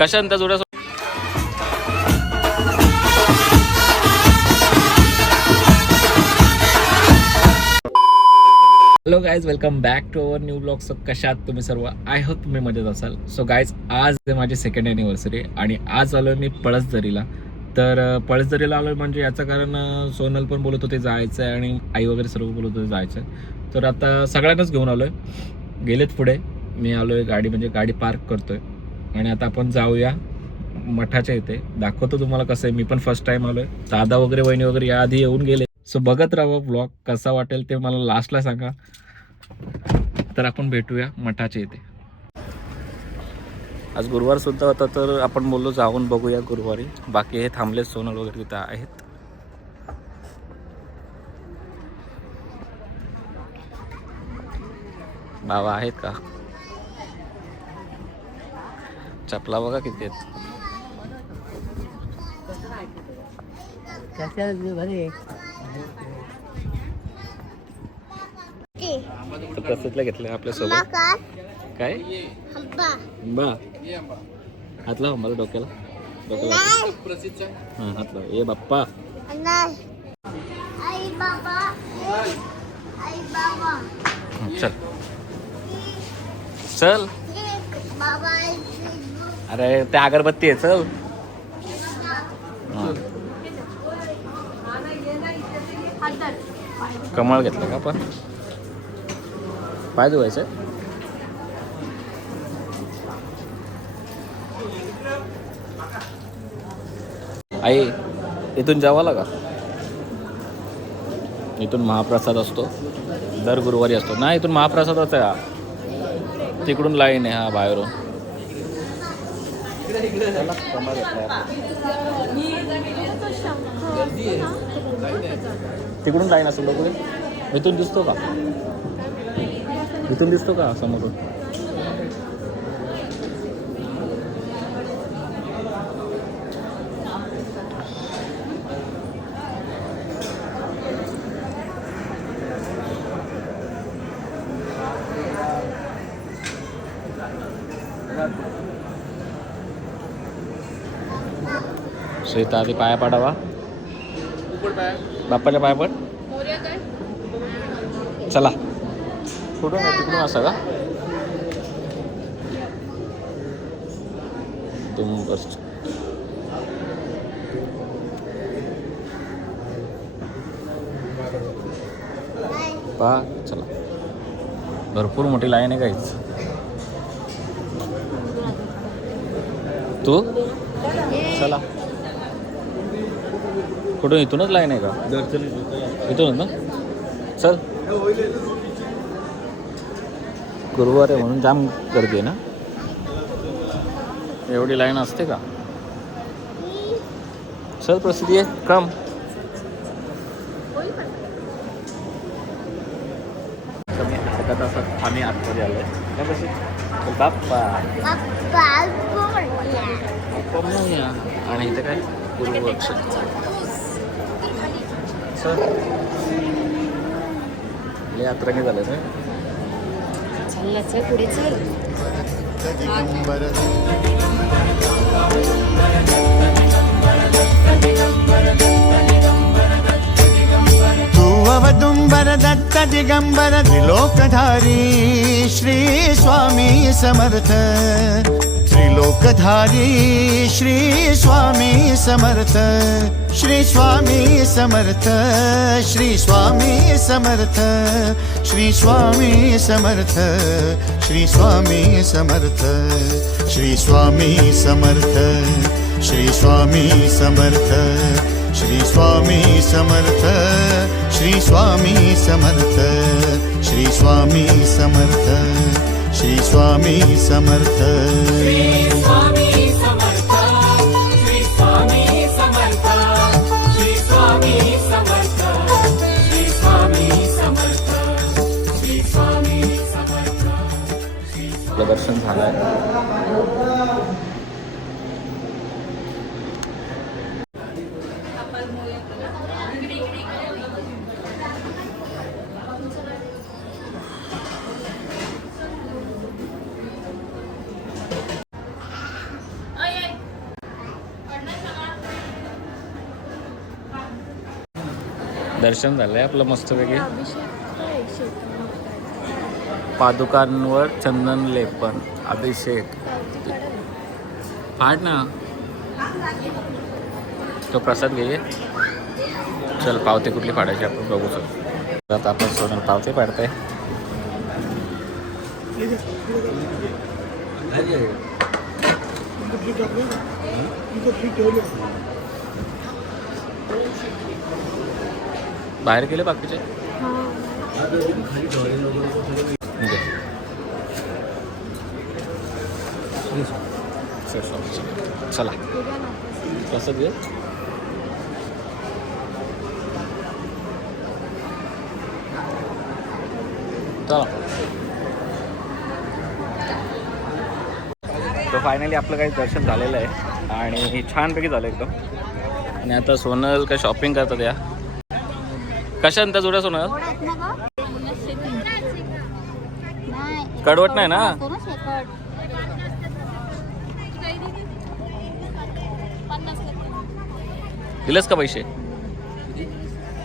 कशा त्या जोड्या. Hello guys, welcome back to our new blog. So कशात तुम्ही सर्व? आय होप तुम्ही मजेत असाल. सो गाईज, आज माझी सेकंड ॲनिव्हर्सरी आणि आज आलो मी पळसदरीला. तर पळसदरीला आलो म्हणजे याचं कारण सोनल पण बोलत होते जायचं आहे आणि आई वगैरे सर्व बोलत होते जायचं आहे. तर आता सगळ्यांनाच घेऊन आलो आहे. गेलेत पुढे, मी आलो आहे गाडी म्हणजे गाडी पार्क करतो आहे आणि आता आपण जाऊया मठाच्या इथे. दाखवतो तुम्हाला कसं आहे. मी पण फर्स्ट टाईम आलो आहे. दादा वगैरे वहिनी वगैरे याआधी येऊन गेले. सो बघत राहा ब्लॉग, कसा वाटेल ते मला लास्टला सांगा. तर आपण भेटूया मठाच्या इथे. आज गुरुवार सुद्धा होता तर आपण बोललो जाऊन बघूया गुरुवारी. बाकी हे थांबले सोनल वगैरे तिथं आहेत. बाबा आहेत का? चपला बघा किती आहेत. प्रसिद्धला घेतले आपल्यासोबत. काय बा हात लाव मला डोक्याला. हां हात लाव. ये बाप्पा. चल चल. अरे त्या अगरबत्ती आहे. चल. कमळ घेतलं का आपण? पाय धुवायचं. आई इथून जेवायला का? इथून महाप्रसाद असतो दर गुरुवारी असतो ना. इथून महाप्रसादच आहे हा. तिकडून लाईन आहे हा बाहेरून. तिकडून लाईन असेल बघू. इथून दिसतो का? इथून दिसतो का समोरून? इथं आधी पाया पाडावा. बाप्पाच्या पाया पड. चला. कुठून आहे? तिकडून असं का? तुम बस. पहा. चला. भरपूर मोठी लाईन आहे काहीच. तू चला. कुठून? इथूनच लाईन आहे का? इथूनच ना. चल. गुरुवार आहे म्हणून जाम गर्दी आहे ना. एवढी लाईन असते का? चल प्रसिद्धी आहे. कम. कमी अर्धा तासात आम्ही आतमध्ये आलो आहे. काय प्रसिद्ध? बाप्पा आणि इथे काय गुरुवर्ष. यात्रा झालं ना. पुढे चल. तू अवदुंबर दत्त दिगंबर त्रिलोकधारी श्री स्वामी समर्थ. त्रिलोकधारी श्री स्वामी समर्थ. श्री स्वामी समर्थ. श्री स्वामी समर्थ. श्री स्वामी समर्थ. श्री स्वामी समर्थ. श्री स्वामी समर्थ. श्री स्वामी समर्थ. श्री स्वामी समर्थ. श्री स्वामी समर्थ. श्री स्वामी समर्थ. श्री स्वामी समर्थ. श्री स्वामी समर्थ. श्री स्वामी समर्थ. श्री स्वामी समर्थ. श्री स्वामी समर्थ. श्री स्वामी समर्थ. दर्शन झालं. दर्शन झालंय आपलं मस्तपैकी. अभिषेक 101. पादुकांवर चंदन लेपन अभिषेक. फाड ना तो प्रसाद घे. चल पावते कुठली फाडायची आपण बघू शकतो. आता आपण सोनल पावते पाडताय. बाहेर गेले बाकीचे. चला प्रसाद घे. चला तो फायनली आपलं काही दर्शन झालेलं आहे आणि छानपैकी झालं एकदम. आणि आता सोनल काय शॉपिंग करतात या. कशा त्या जुड्या सोनल? कडवट नाही ना? दिलेस का पैसे?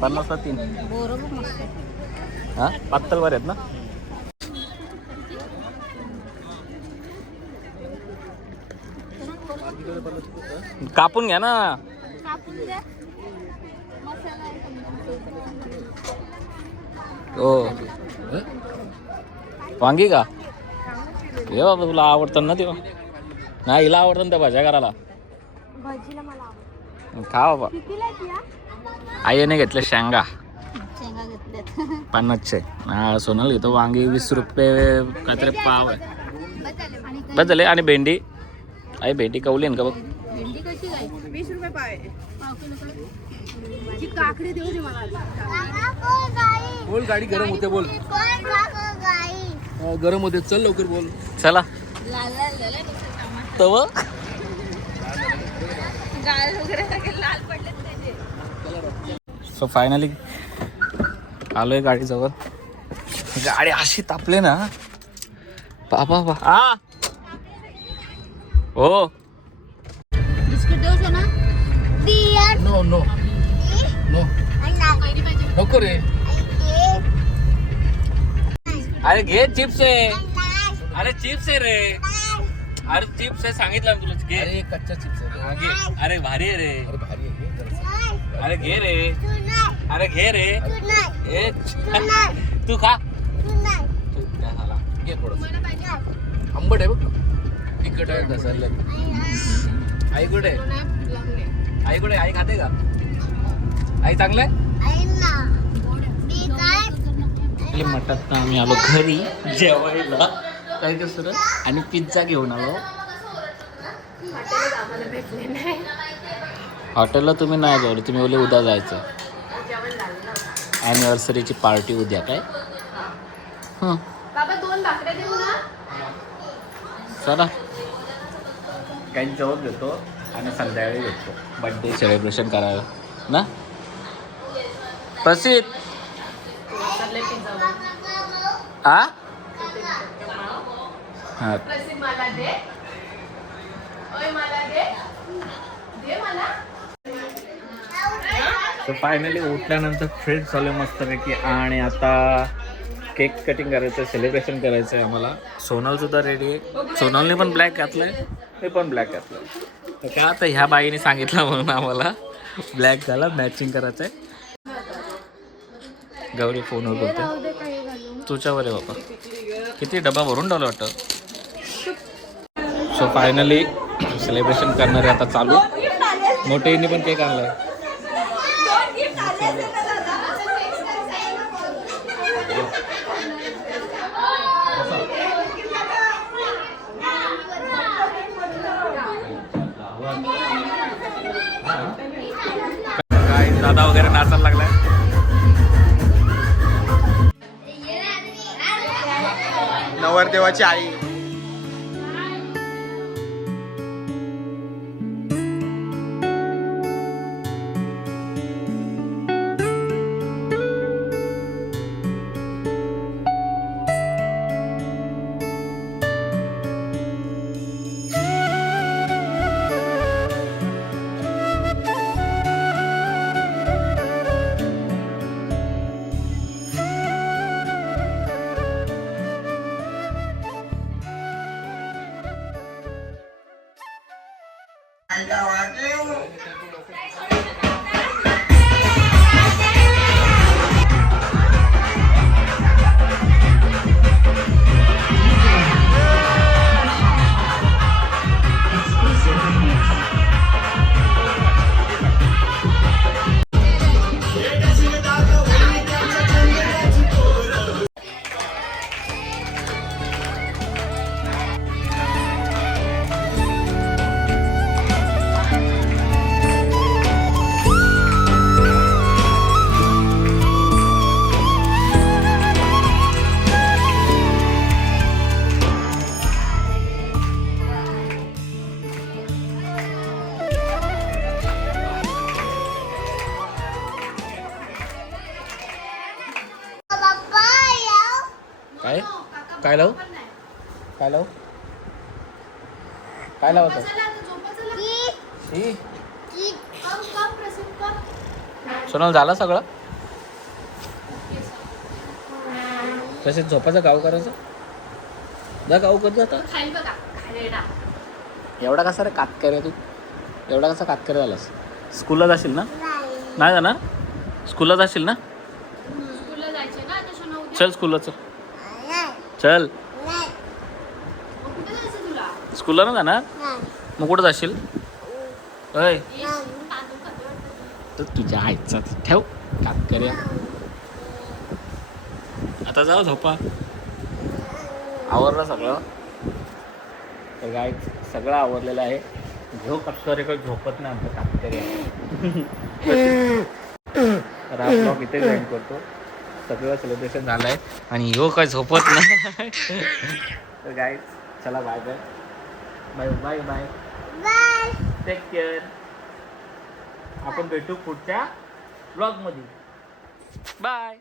50 ला 3. हा पातळ वर आहेत ना. कापून घ्या ना. हो वांगी का? ये बाबा तुला आवडतं ना तेव्हा. नाही हिला आवडतं ना त्या भाज्या करायला. खा बाबा. आईने घेतले शेंगा 50चे. हा सोनल घेतो वांगी 20 रुपये काहीतरी पाव आहे. बस झाले. आणि भेंडी आई भेंडी कवली का बघ. भेंडी कशी काय? 20 रुपये पाव आहे. काकडी देऊ दे मला. बोल गाडी गरम होते. बोल गरम होते. चल लवकर बोल. चला तव सो फायनली आलोय गाडीजवळ. गाडी अशी तापले ना बाबा बा. हा हो बिस्किट देऊ ना. नो नो नो नको रे. अरे घे चिप्स आहे. अरे चिप्स आहे रे. अरे चिप्स आहे सांगितलं ना तुला घे. अरे कच्चा चिप्स आहे. घे. अरे भारी आहे रे. अरे भारी आहे. अरे घे रे. अरे घे रे. ए तू खा. तू काय झाला? घे थोडं. आंबट आहे बघ. तिखट आहे घसायला. आई कुठे? आई कुठे? आई खाते का? आई चांगलं आहे. मटात आम्ही आलो घरी जेवायला. काय कसं आणि पिझ्झा घेऊन आलो. हॉटेलला तुम्ही नाही जाऊ. तुम्ही बोलले उद्या जायचं. ॲनिव्हर्सरीची पार्टी उद्या काय. बाबा 2 भाकऱ्या देऊ ना. चला काही जेवण घेतो आणि संध्याकाळी घेतो बर्थडे सेलिब्रेशन करायला ना. प्रसिद्ध हा हा मला दे. ओय मला दे. दे मला. तर फायनली उठल्यानंतर फ्रेश झालो मस्तपैकी. आणि आता केक कटिंग करायचं सेलिब्रेशन करायचं आहे आम्हाला. सोनलसुद्धा रेडी आहे. सोनलने पण ब्लॅक घातलं आहे. मी पण ब्लॅक घातलं आहे. तर काय आता ह्या बाईने सांगितलं म्हणून आम्हाला ब्लॅक झाला मॅचिंग करायचं आहे. गौरी फोनवर बोलते. तुझ्यावर आहे बाबा. किती डबा भरून ठेवला वाटतं. सो फायनली सेलिब्रेशन करणारे आता चालू. मोठेने पण केक आणलाय. काय दादा वगैरे नाचायला लागलाय. नवरदेवाची आई. काय काय लावू काय लावू काय लावतो सोनल झालं सगळं तसेच झोपाचं गाव करायचं जा गाव करतो आता खाईल बघा खायला एवढा कसा रे कातकर आहे तू एवढा कसा कातकर झालास स्कूलला जाशील ना नाही जाणार स्कूलला जाशील ना स्कूलला जायचे ना आता शोना उद्या चल स्कूलला चल चल मग कुठे जायचं तुला स्कूलला ना जाणार मग कुठं जाशील अय तांदूळ खातो वाटतं. तर तुझ्या आईचा ठेव कातकर या आता जाऊ झोपा आवरलं सगळं तर काय सगळं आवरलेलं आहे झोप अक्षर एक झोपत नाही आमचं कातकर तर हा ब्लॉग इथे जॉईन करतो सगळं सेलिब्रेशन झालं आहे आणि ह्यो काय झोपत नाही तर काय चला bye bye bye bye bye bye take care आपण भेटू पुढच्या ब्लॉगमध्ये बाय